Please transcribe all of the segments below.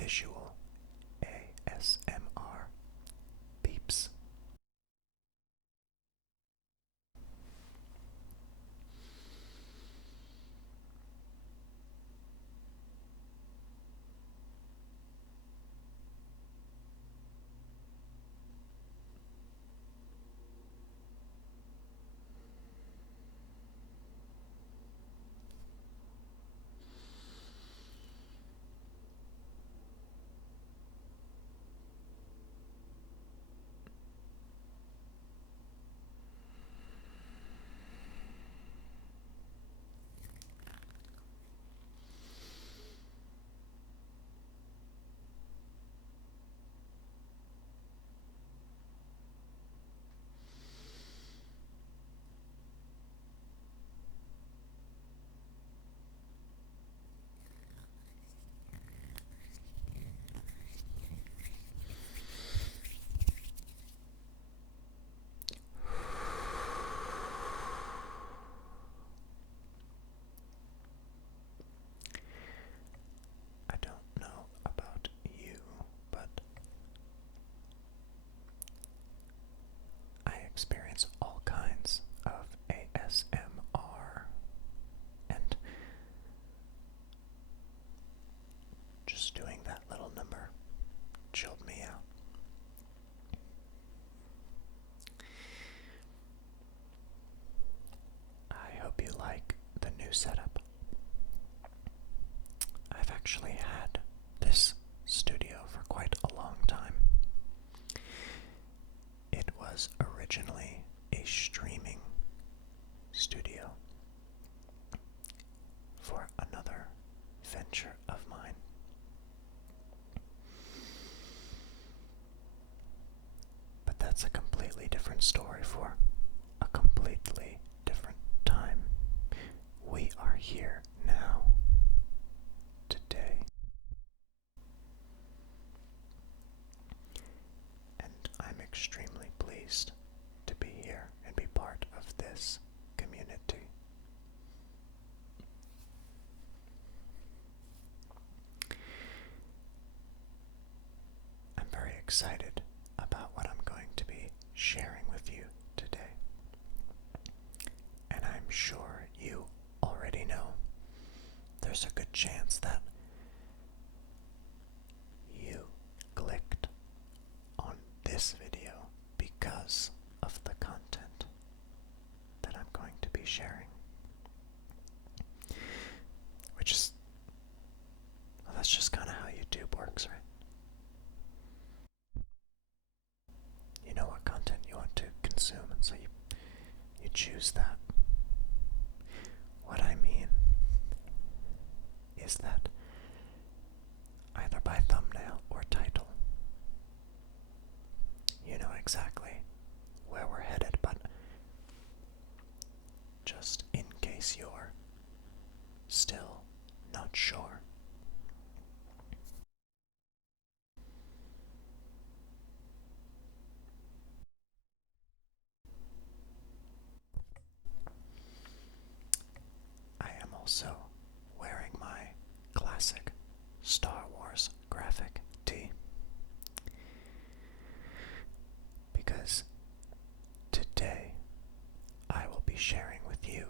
visual ASMR peeps. I don't know about you, but I experience all kinds of ASMR, and just doing that little number chilled me out. I hope you like the new setup. I've actually had this studio for quite a long time. It was originally a streaming studio for another venture of mine. But that's a completely different story for a completely different time. We are here now, today. And I'm extremely pleased to be here and be part of this community. I'm very excited about what I'm going to be sharing with you today. And I'm sure you already know there's a good chance that you clicked on this video because of the content that I'm going to be sharing. Which is, well, that's just kind of how YouTube works, right? You know what content you want to consume, and so you choose that. What I mean is that either by thumbnail or title, you know exactly where we're headed, but just in case you're still not sure, I am also wearing my classic Star Wars graphic tee because today I will be sharing with you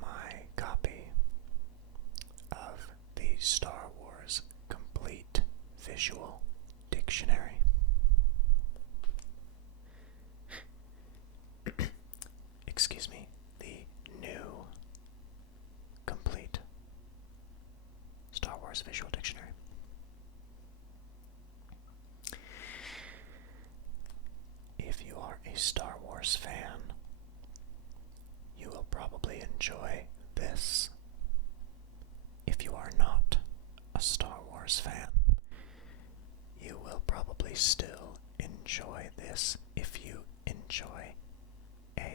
my copy of the Star Wars Complete Visual Dictionary. Excuse me, the new Complete Star Wars Visual Dictionary. If you are a Star Wars fan, you will probably enjoy this. If you are not a Star Wars fan, you will probably still enjoy this if you enjoy ASMR.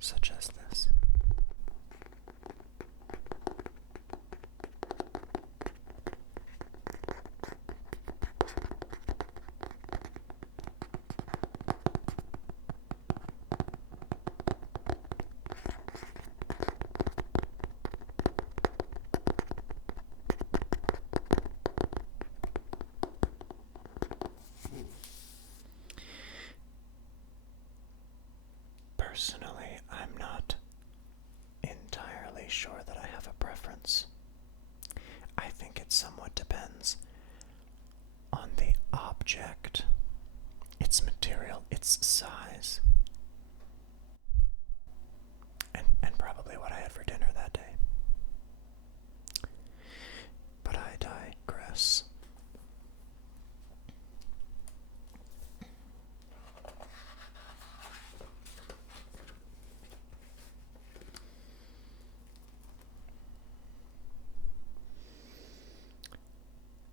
such as this. Personally, I'm not entirely sure that I have a preference. I think it somewhat depends on the object, its material, its size, and probably what I had for dinner that day. But I digress.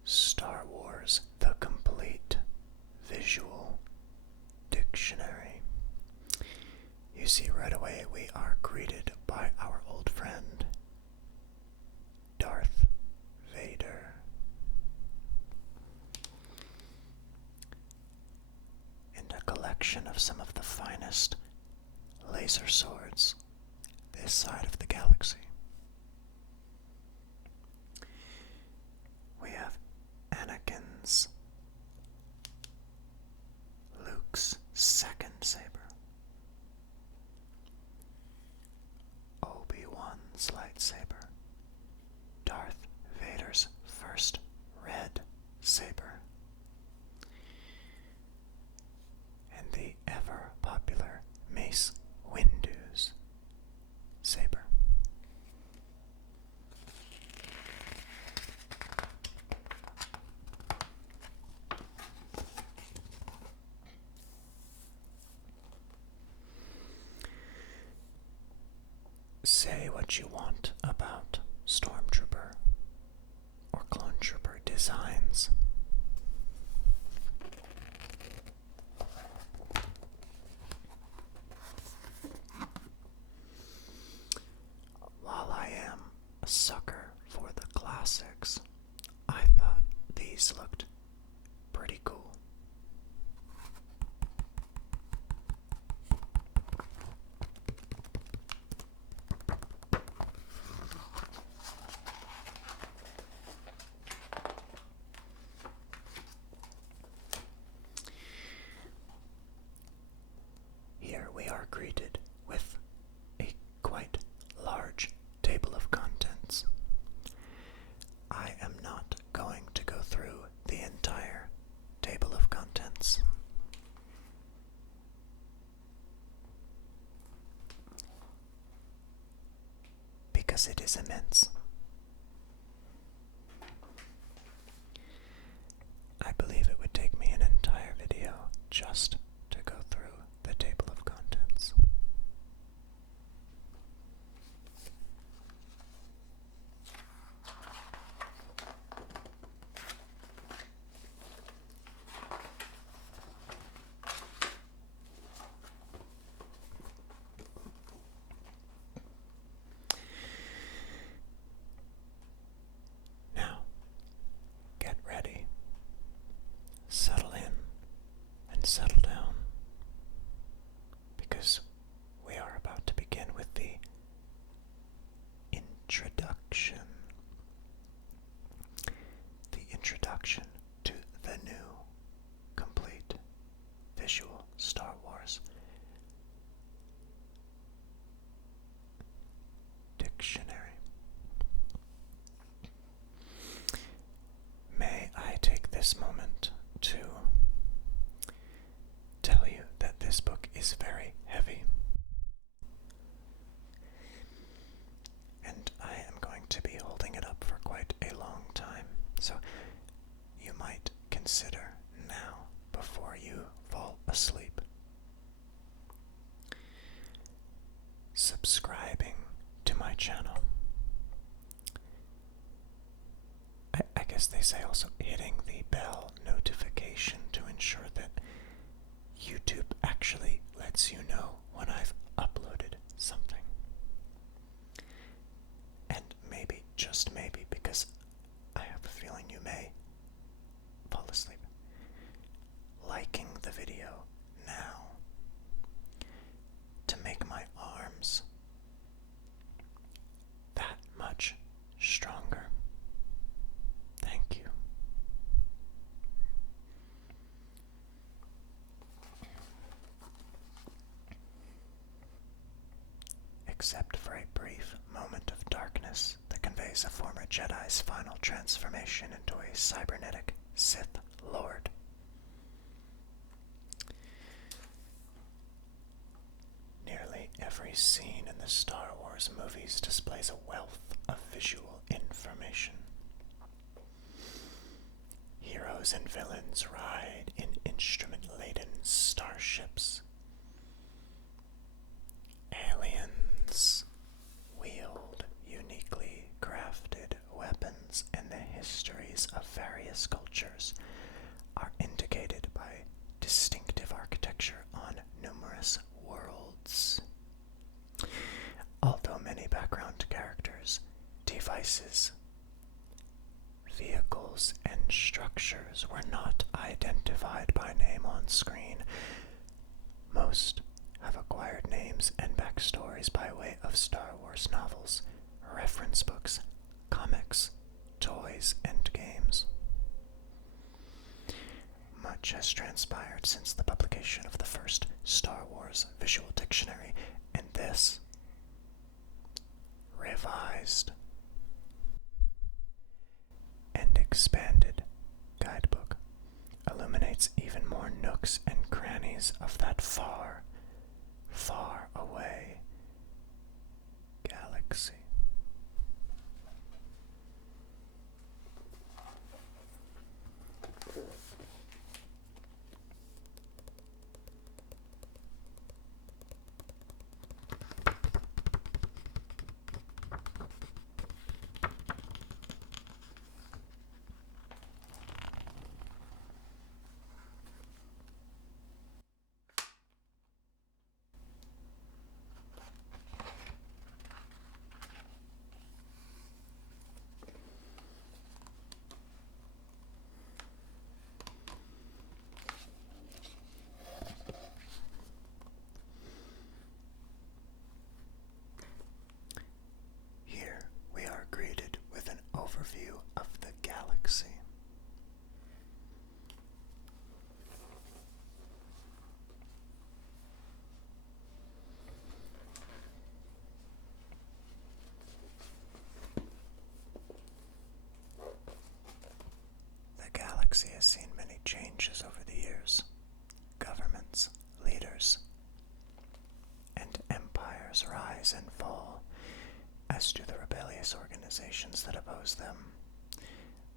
Star Wars, the complete visual dictionary. You see, right away we are greeted by our old friend, Darth Vader. And a collection of some of the finest laser swords this side of the galaxy. We have Anakin's, Luke's second saber, Obi-Wan's lightsaber, Darth Vader's first red saber, and the ever-popular Mace Windu's saber. Say what you want about Stormtrooper or Clone Trooper designs. While I am a sucker for the classics, I thought these looked pretty cool. Here we are greeted with a quite large table of contents. I am not going to go through the entire table of contents. Because it is immense. I believe it would take me an entire video just to go through the table of contents. Now, get ready, settle in, and settle down, because we are about to begin with the introduction. The introduction to the new, complete, visual Star Wars dictionary. May I take this moment to tell you that this book is very heavy, and I am going to be holding it up for quite a long time, so you might consider now, before you fall asleep, subscribing to my channel. I guess they say also hitting the bell notification to ensure that YouTube actually lets you know when I've uploaded just maybe, because I have a feeling you may fall asleep, liking the video now to make my arms that much stronger. Thank you. Except for a brief moment of darkness that conveys a former Jedi's final transformation into a cybernetic Sith Lord. Nearly every scene in the Star Wars movies displays a wealth of visual information. Heroes and villains ride in instrument-laden starships. Aliens wield uniquely crafted weapons, and the histories of various cultures are indicated by distinctive architecture on numerous worlds. Although many background characters, devices, vehicles, and structures were not identified by name on screen, most have acquired names and backstories by way of Star Wars novels, reference books, comics, toys, and games. Much has transpired since the publication of the first Star Wars Visual Dictionary, and this revised and expanded guidebook illuminates even more nooks and crannies of that far, far away galaxy. Overview of the galaxy. The galaxy has seen many changes over the years. Governments, leaders, and empires rise and fall, as do the rebellious organizations that oppose them.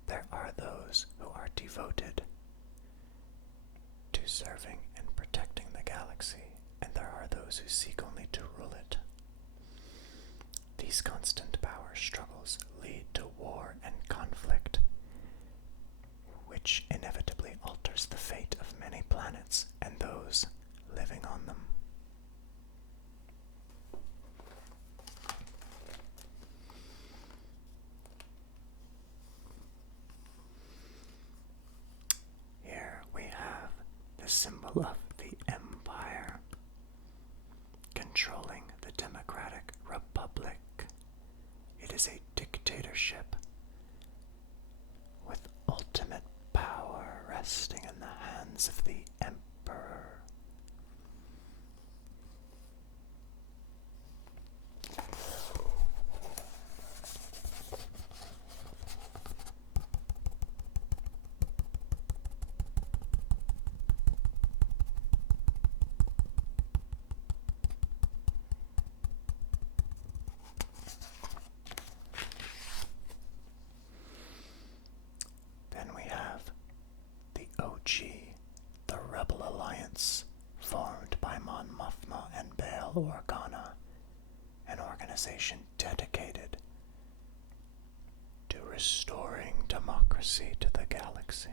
There are those who are devoted to serving and protecting the galaxy, and there are those who seek only to rule it. These constant power struggles lead to war and conflict, which inevitably alters the fate of many planets and those living on them. Symbol of the Empire, controlling the Democratic Republic. It is a dictatorship with ultimate power resting in the hands of the Emperor. The Rebel Alliance, formed by Mon Mothma and Bail Organa, an organization dedicated to restoring democracy to the galaxy.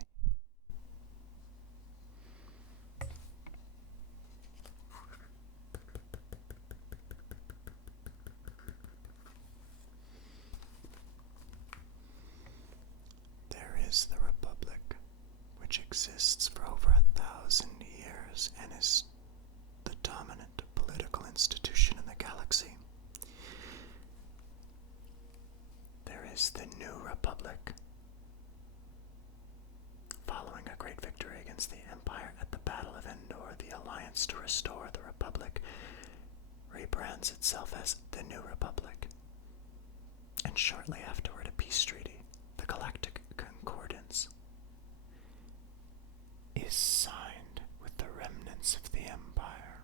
which exists for over 1,000 years and is the dominant political institution in the galaxy. There is the New Republic. Following a great victory against the Empire at the Battle of Endor, the Alliance to Restore the Republic rebrands itself as the New Republic. And shortly afterward, a peace treaty, the Galactic Concordance, is signed with the remnants of the Empire.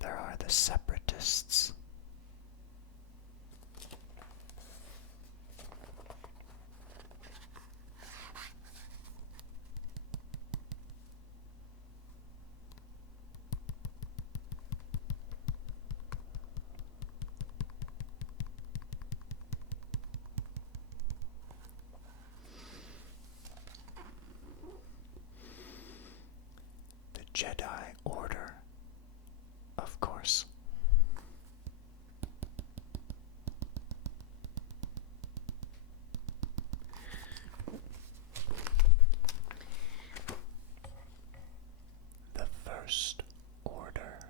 There are the Separatists. Jedi Order, of course. The First Order.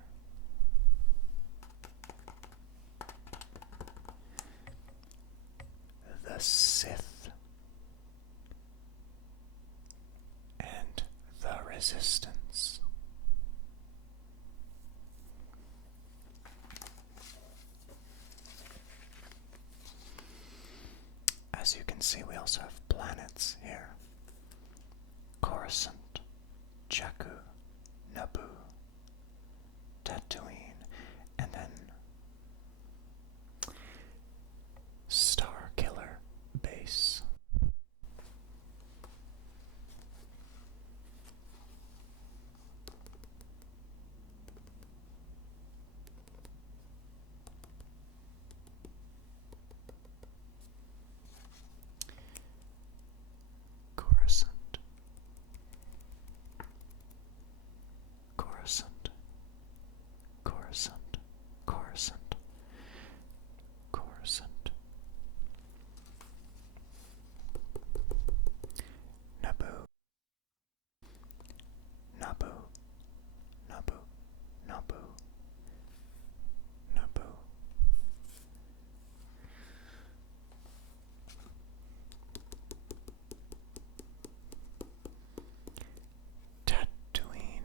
The Sith. And the Resistance. As you can see, we also have planets here. Coruscant, Jakku, Naboo, Tatooine, and then Starkiller Base. Coruscant, Coruscant, Coruscant, Coruscant, Coruscant. Naboo, Naboo, Naboo, Naboo, Naboo. Tatooine,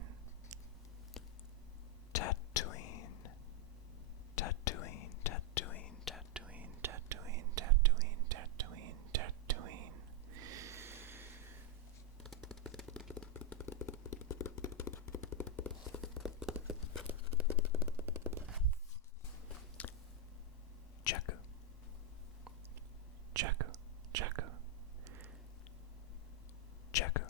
Tatooine, Tatooine, Tatooine, Tatooine, Tatooine, Tatooine, Tatooine, Tatooine. Jakku, Jakku, Jakku, Jakku.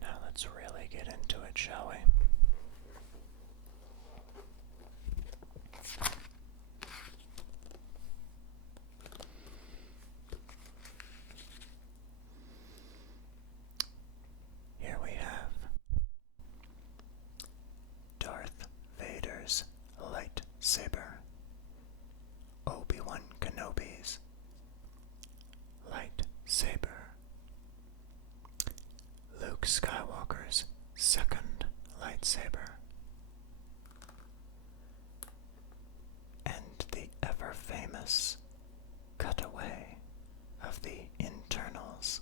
Now let's really get into it, shall we? Here we have Darth Vader's lightsaber, Obi-Wan Kenobi's lightsaber, Luke Skywalker's second lightsaber, and the ever-famous cutaway of the internals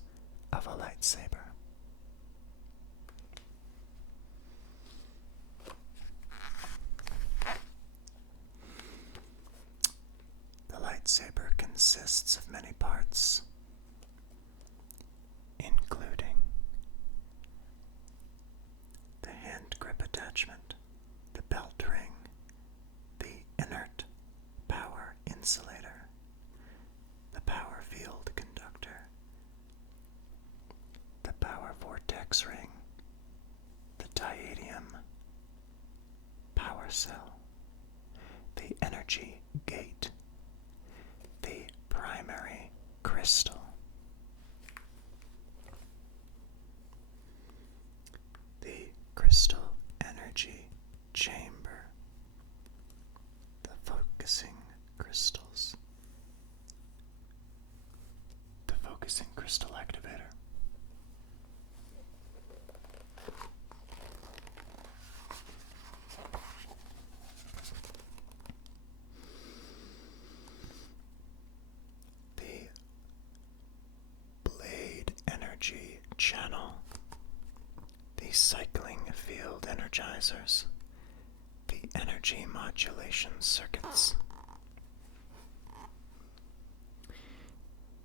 of a lightsaber. The lightsaber consists of many parts, including the hand grip attachment, the belt ring, the inert power insulator, the power field conductor, the power vortex ring, the diadium power cell, the energy gate, the primary crystal, crystals. The focusing crystal activator. The blade energy channel. The cycling field energizers. The energy modulation circuits.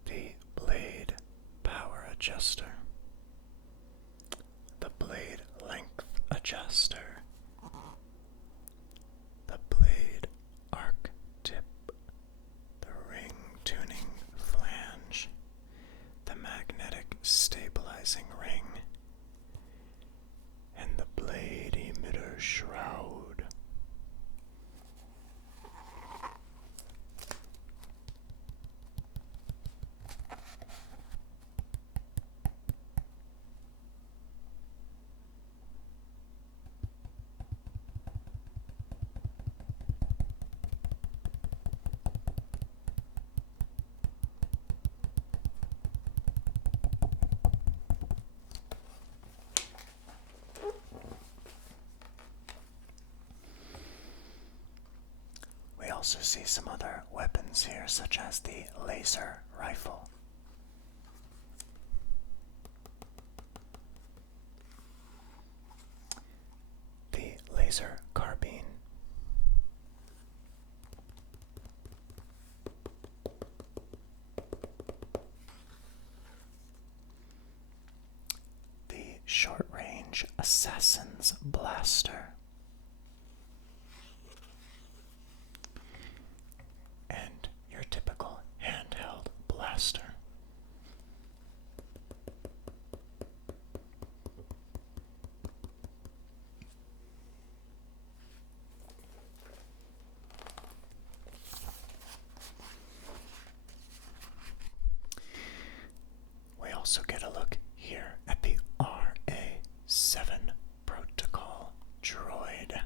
The blade power adjuster. The blade length adjuster. The blade arc tip. The ring tuning flange. The magnetic stabilizing ring. And the blade emitter shroud. We also see some other weapons here, such as the laser rifle. The laser carbine. The short-range assassin's blaster. And your typical handheld blaster. We also get a look here at the RA-7 protocol droid.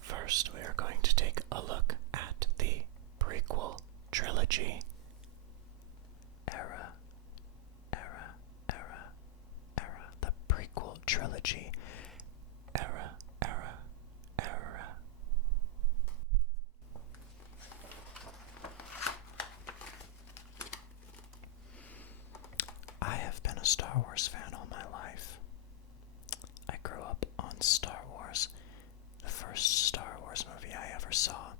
First, we are going to take a look at the prequel trilogy. The prequel trilogy. Era. I have been a Star Wars fan all my life. I grew up on Star Wars. The first Star Wars movie I ever saw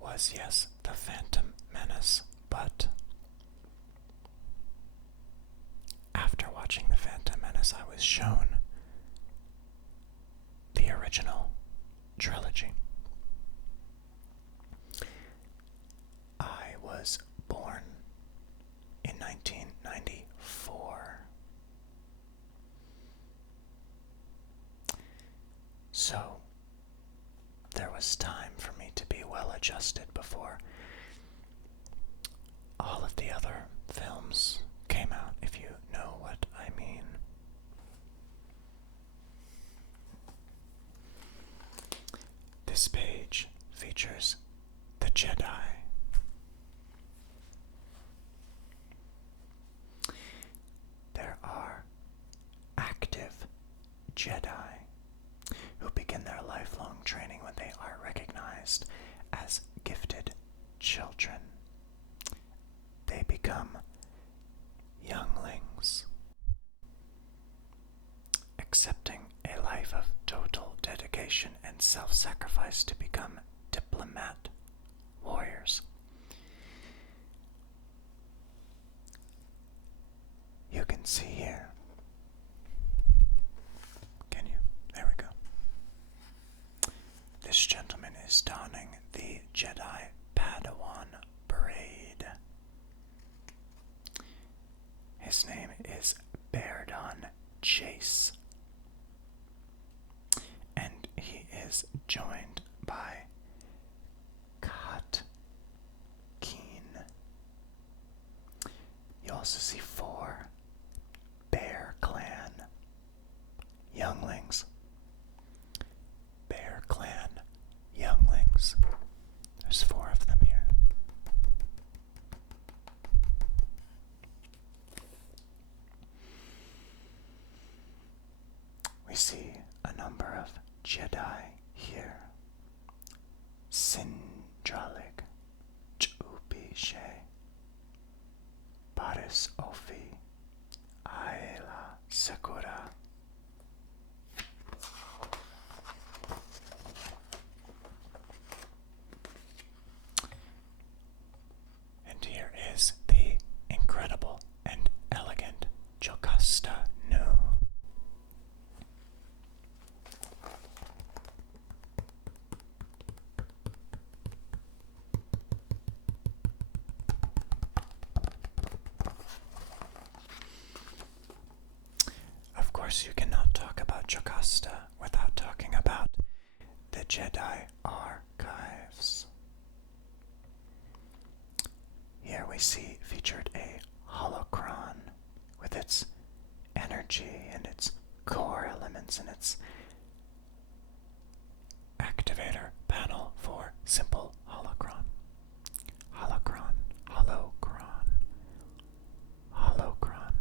was, yes, The Phantom Menace, but after watching The Phantom Menace, I was shown the original trilogy. I was born in 1994. So, there was time for me to be well adjusted before all of the other films came out, if you know what I mean. This page features the Jedi. There are active Jedi who begin their lifelong training when they are recognized as gifted children. They become younglings, accepting a life of total dedication and self-sacrifice to become diplomat warriors. You can see here. Can you? There we go. chase. And he is joined by Kat Keen. You also see 4 Bear Clan younglings. Bear Clan younglings. There's 4 of them here. We see a number of Jedi here. Sindralig, Chubishe, Baris Ofi, Ayla Sakura. And here is the incredible and elegant Jocasta Nu. Of course, you cannot talk about Jocasta without talking about the Jedi Archives. Here we see featured a holocron with its energy and its core elements and its activator panel for simple holocron. Holocron, holocron, holocron,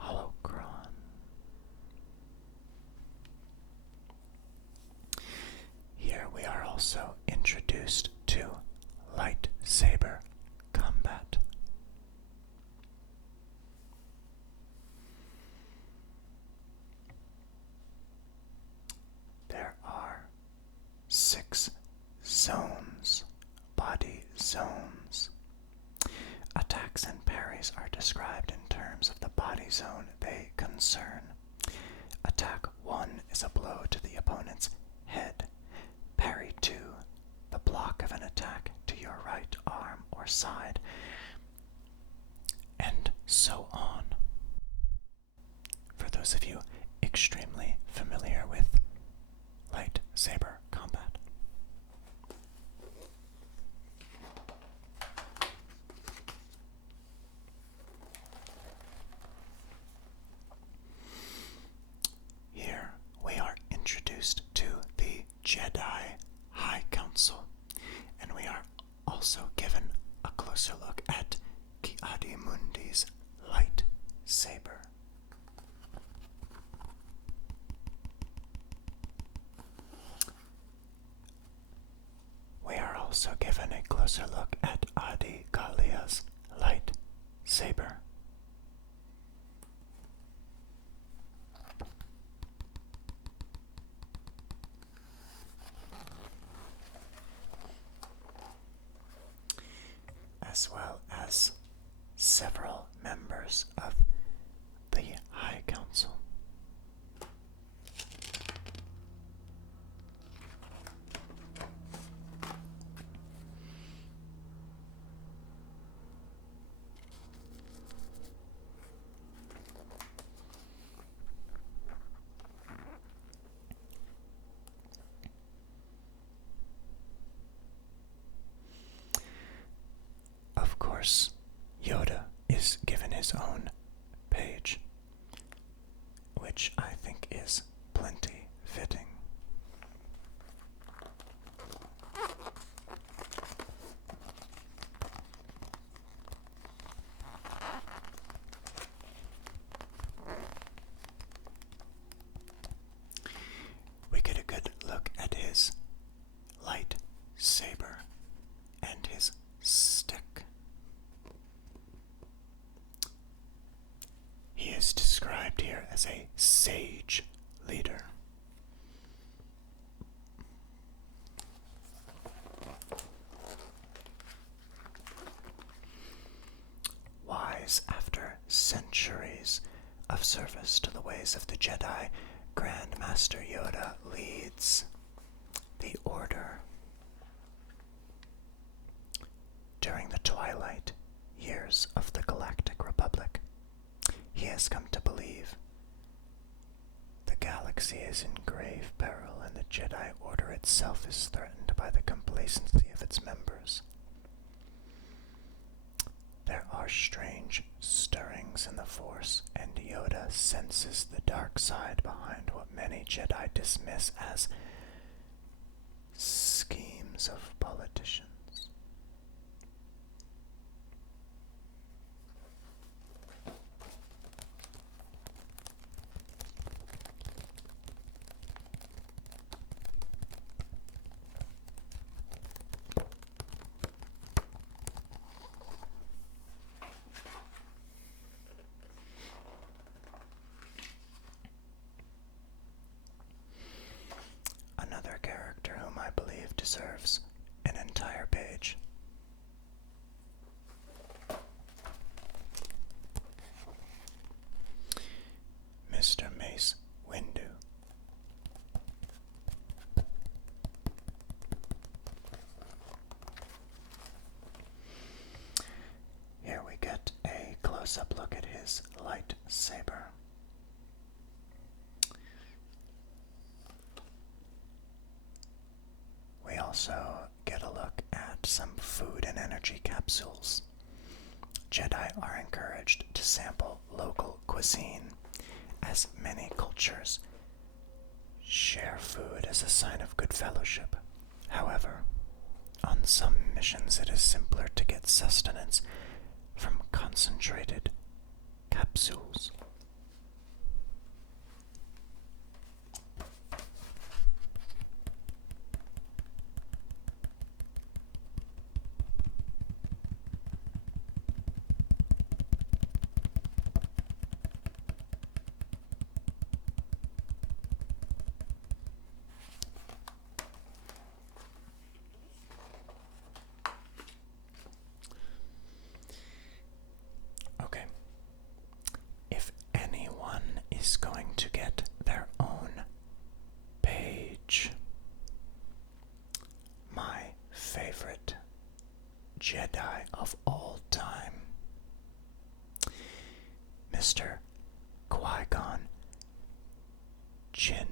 holocron. Here we are also introduced to lightsaber combat. There are 6 zones, body zones. Attacks and parries are described in terms of the body zone they concern. Attack 1 is a blow to the opponent's head. Parry 2, the block of an attack to your right arm or side, and so on. For those of you extremely familiar with lightsaber combat. Here we are introduced to the Jedi High Council, and we are also given a closer look at Ki-Adi-Mundi's lightsaber. We are also given a closer look at Adi Gallia's lightsaber. As well as several members of the High Council. Of course, Yoda is given his own page, which I think is plenty fitting. We get a good look at his lightsaber and his stick. He is described here as a sage leader. Wise after centuries of service to the ways of the Jedi, Grand Master Yoda leads the Order during the twilight years of the Galactic Republic. he has come to believe. The galaxy is in grave peril, and the Jedi Order itself is threatened by the complacency of its members. There are strange stirrings in the Force, and Yoda senses the dark side behind what many Jedi dismiss as schemes of politicians. Another character whom I believe deserves an entire page. Mr. Mace Windu. Here we get a close-up look at his lightsaber. We also get a look at some food and energy capsules. Jedi are encouraged to sample local cuisine, as many cultures share food as a sign of good fellowship. However, on some missions it is simpler to get sustenance from concentrated capsules. Okay. If anyone is going to get their own page, my favorite Jedi of all time, Mr. Qui-Gon Jinn.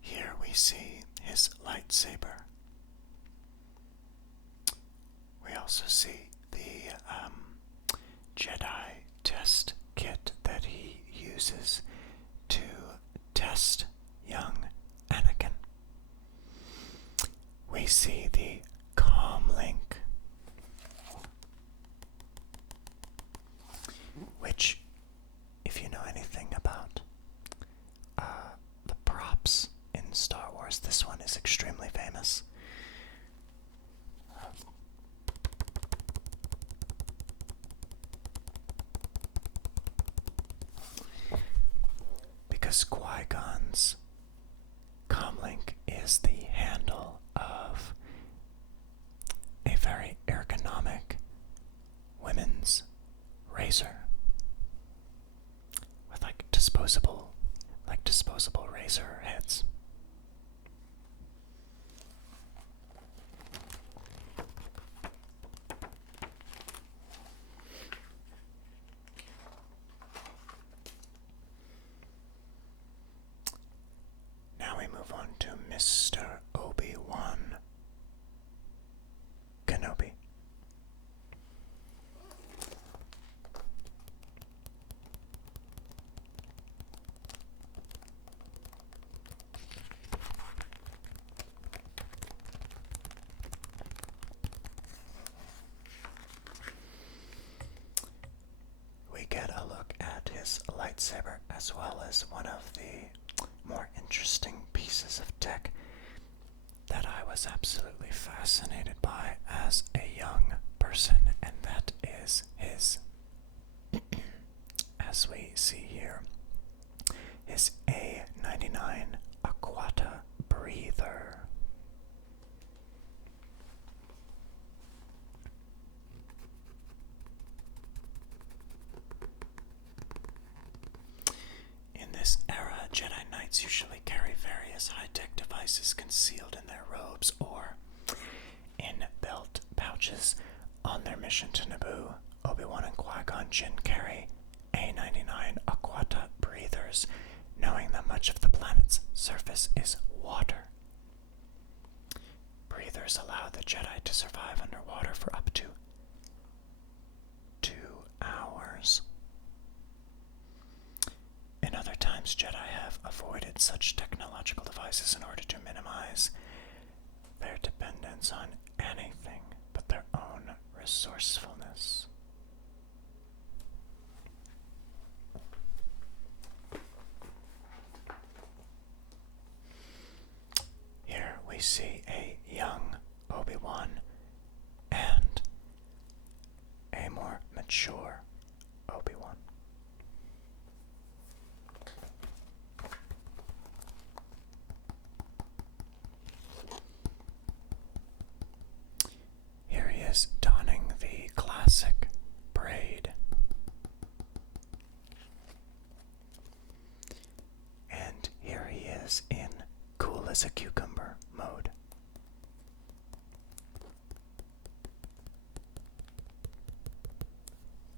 Here we see his lightsaber. We also see the Jedi test kit that he uses to test young Anakin. We see the comlink, which, if you know anything about the props in Star Wars, this one is extremely famous. Because Qui-Gon's comlink is the handle of a very ergonomic women's razor with disposable razor heads. Now we move on to Mr. Obi-Wan Kenobi. We get a look at his lightsaber, as well as one of the more interesting pieces of tech that I was absolutely fascinated by as a young person, and that is his, as we see here, his A99 Aquata breather. various high-tech devices concealed in their robes or in belt pouches. On their mission to Naboo, Obi-Wan and Qui-Gon Jinn carry A-99 Aquata breathers, knowing that much of the planet's surface is water. Breathers allow the Jedi to survive underwater for up to 2 hours. In other times, Jedi have avoided such technological devices in order to minimize their dependence on anything but their own resourcefulness. Here we see a young Obi-Wan and a more mature Obi-Wan. Here he is donning the classic braid. And here he is in cool as a cucumber mode.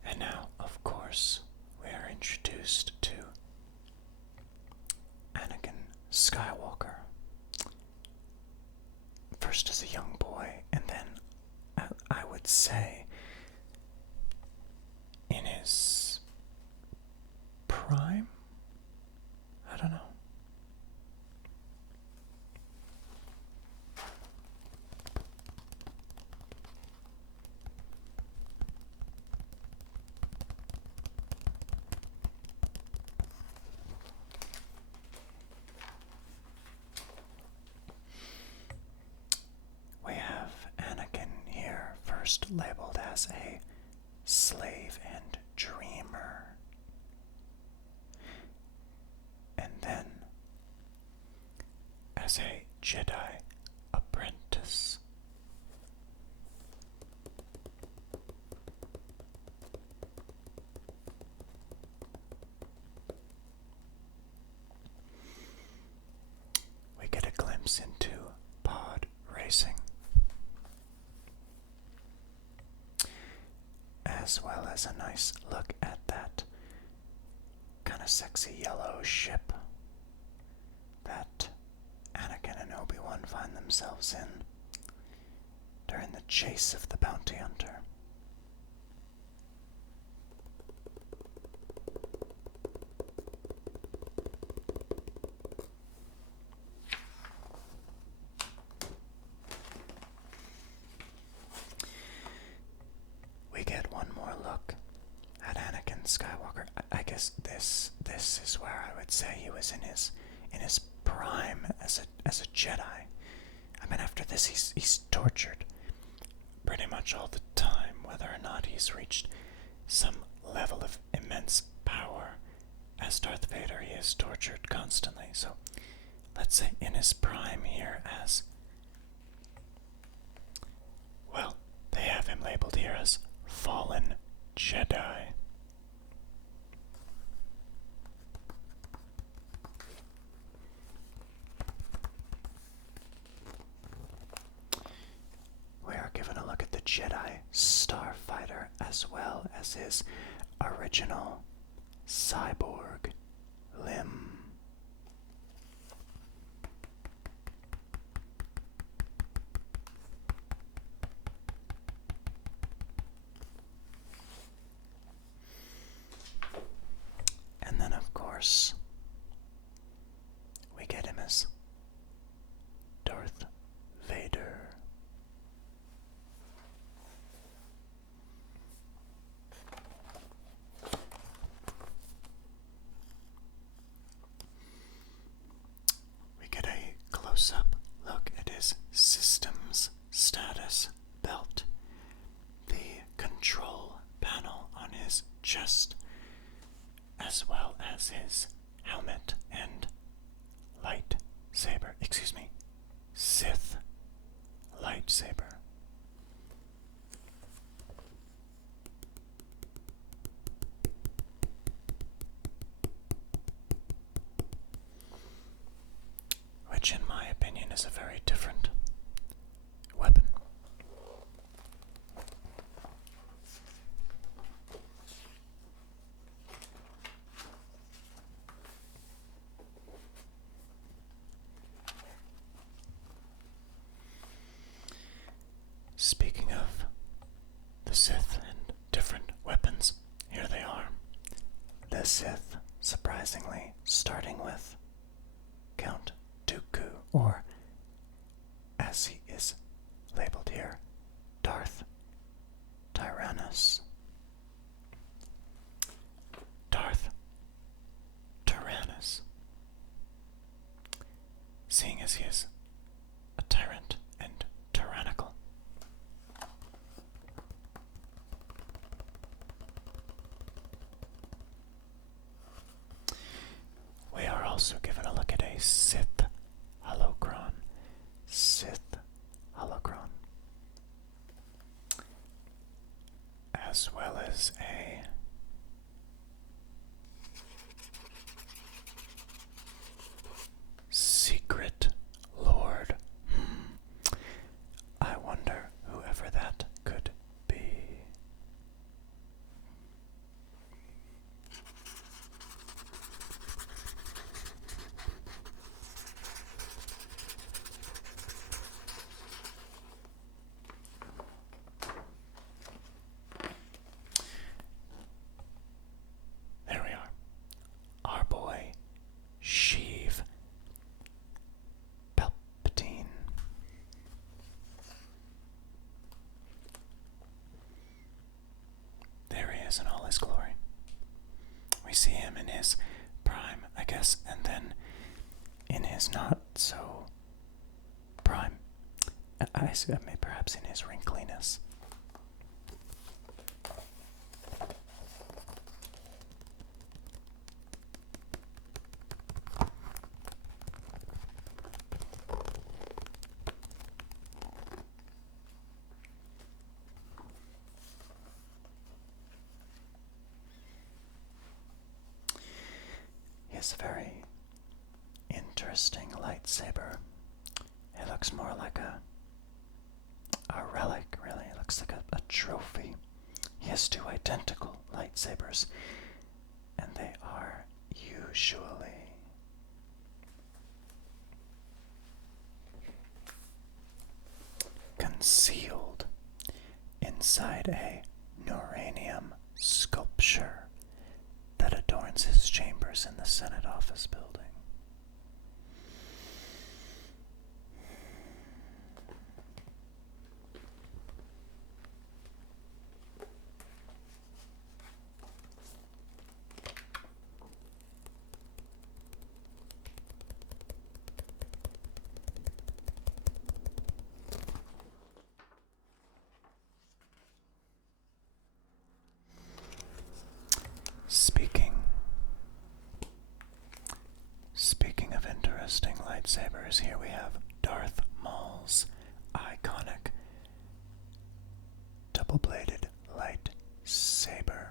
And now, of course, we are introduced to Anakin Skywalker. First as a young boy, and then I would say in his prime? I don't know. We have Anakin here, first labeled as a slave and dreamer, and then as a Jedi apprentice. We get a glimpse into pod racing, as well as a nice look at that kind of sexy yellow ship that Anakin and Obi-Wan find themselves in during the chase of the bounty hunter. We get one more look at Anakin Skywalker. I guess this is where I would say he was in his prime as a Jedi. I mean, after this, he's tortured pretty much all the time, whether or not he's reached some level of immense power. As Darth Vader, he is tortured constantly. So, let's say in his prime here as, well, they have him labeled here as Fallen Jedi. We are given a look at the Jedi Starfighter as well as his original cyborg limb. And then, of course, we get him as Darth Vader. We get a close-up look at his systems status belt, the control panel on his chest, as well as his helmet and Sith lightsaber. is a very different weapon. Speaking of the Sith and different weapons, here they are. The Sith, surprisingly, starting with Count Dooku, or as he is labeled here, Darth Tyrannus. Darth Tyrannus. Seeing as he is a tyrant and tyrannical. We are also given a look at a Sith holocron. Sith holocron. As well as a secret lord. I wonder whoever that could be. There we are. Our boy, Sheev Palpatine. There he is in all his glory. We see him in his prime, I guess, and then in his not so prime. I mean, perhaps in his wrinkliness. He has a very interesting lightsaber. It looks more like a relic, really. It looks like a trophy. He has two identical lightsabers, and they are usually concealed inside a Noranium sculpture that adorns his chambers in the Senate office building. Speaking of interesting lightsabers, here we have Darth Maul's iconic double-bladed lightsaber.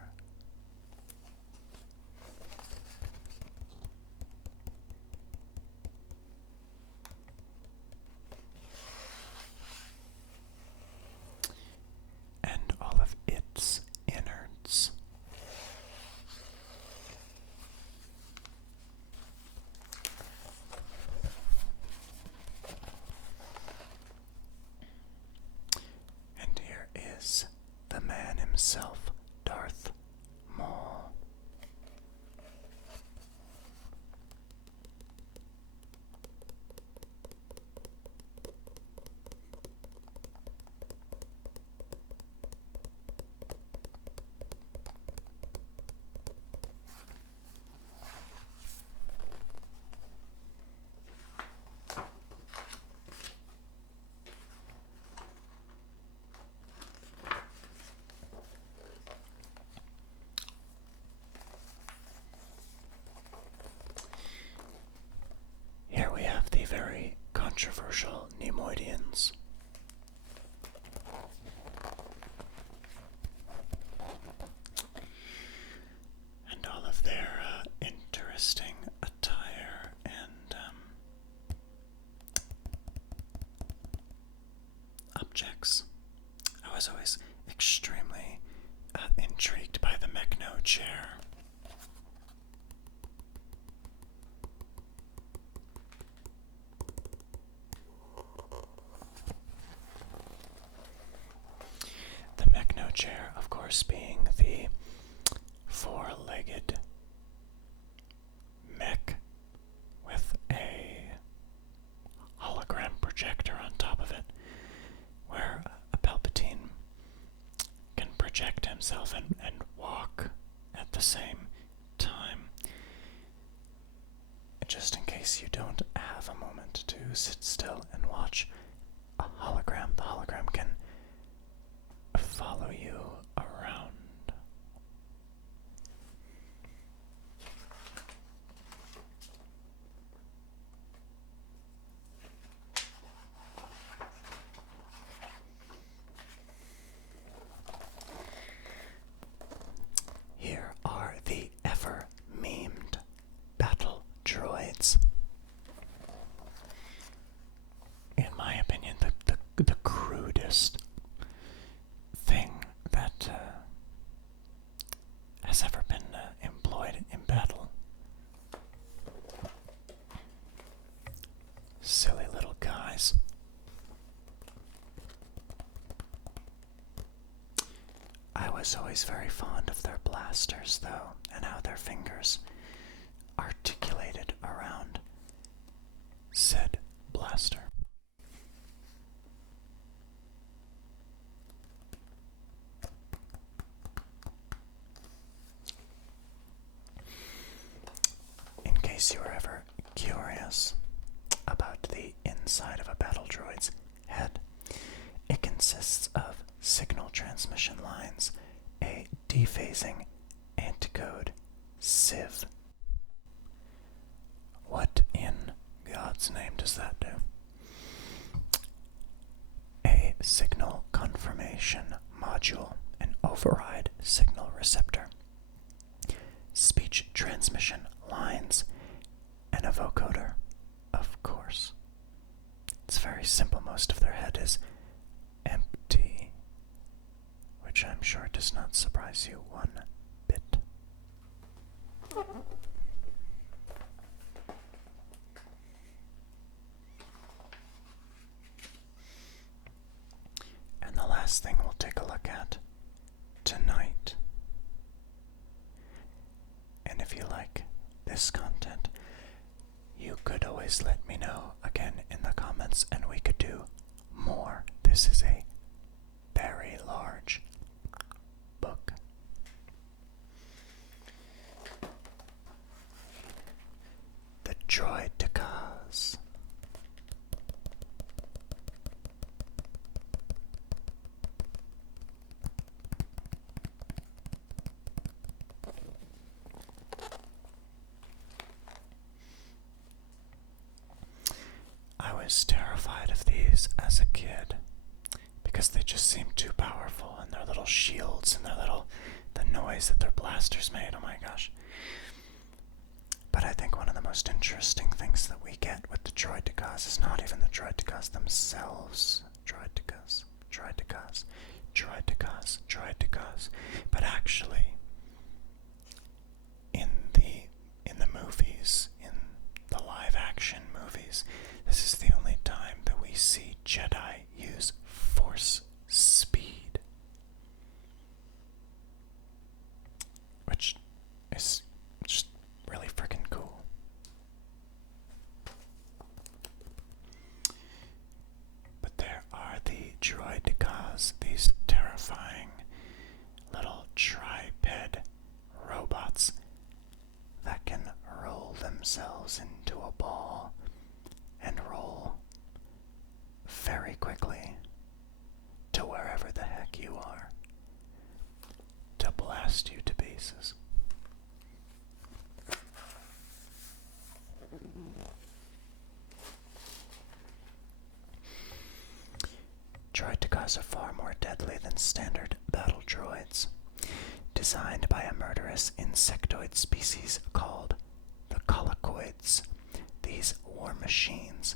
And all of its innards. The man himself, Darth Maul. Very controversial Neimoidians. And all of their interesting attire and objects. I was always extremely intrigued by the Mechno chair. The Mechno chair, of course, being the four-legged mech with a hologram projector on top of it, where a Palpatine can project himself and walk at the same time. Just in case you don't have a moment to sit still and watch a hologram, the hologram can follow you around. Here are the ever-memed battle droids. In my opinion, the crudest thing that has ever been employed in battle. Silly little guys. I was always very fond of their blasters, though, and how their fingers articulated around said blaster. In case you were ever curious about the inside of a battle droid's head, it consists of signal transmission lines, a dephasing anticode sieve. What in God's name does that do? A signal confirmation module, an override signal receptor, speech transmission lines, and a vocoder, of course. It's very simple. Most of their head is empty, which I'm sure does not surprise you one bit. And the last thing we'll take a look at tonight, and if you like this content, you could always let me know again in the comments and we could do more. This is a very large book. The Droids. I was terrified of these as a kid because they just seemed too powerful, and their little shields and the noise that their blasters made, oh my gosh. But I think one of the most interesting things that we get with the Droids is not even the Droids themselves. Droids, but actually in the movies, in the live action movies, this is the only time that we see Jedi use force speed, which is just really freaking cool. But there are the Droids, these terrifying little triped robots that can roll themselves into a ball and roll very quickly to wherever the heck you are to blast you to pieces. Droids are far more deadly than standard battle droids. Designed by a murderous insectoid species called the colicoids, these war machines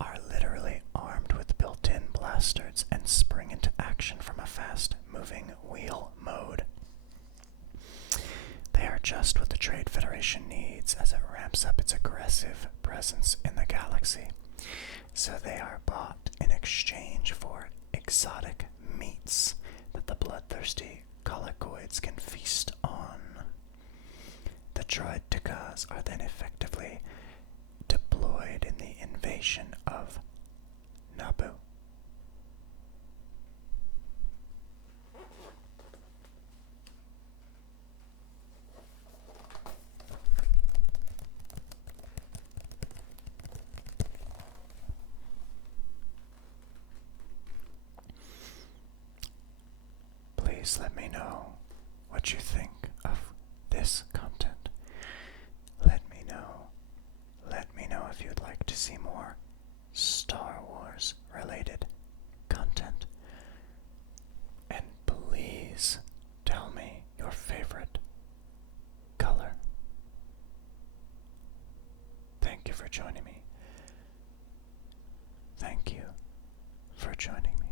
are literally armed with built-in blasters and spring into action from a fast-moving wheel mode. They are just what the Trade Federation needs as it ramps up its aggressive presence in the galaxy. So they are bought in exchange for exotic meats that the bloodthirsty Colicoids can feast on. The droid Takas are then effectively deployed in the invasion of Naboo. Please let me know what you think of this content. Let me know. Let me know if you'd like to see more Star Wars related content. And please tell me your favorite color. Thank you for joining me. Thank you for joining me.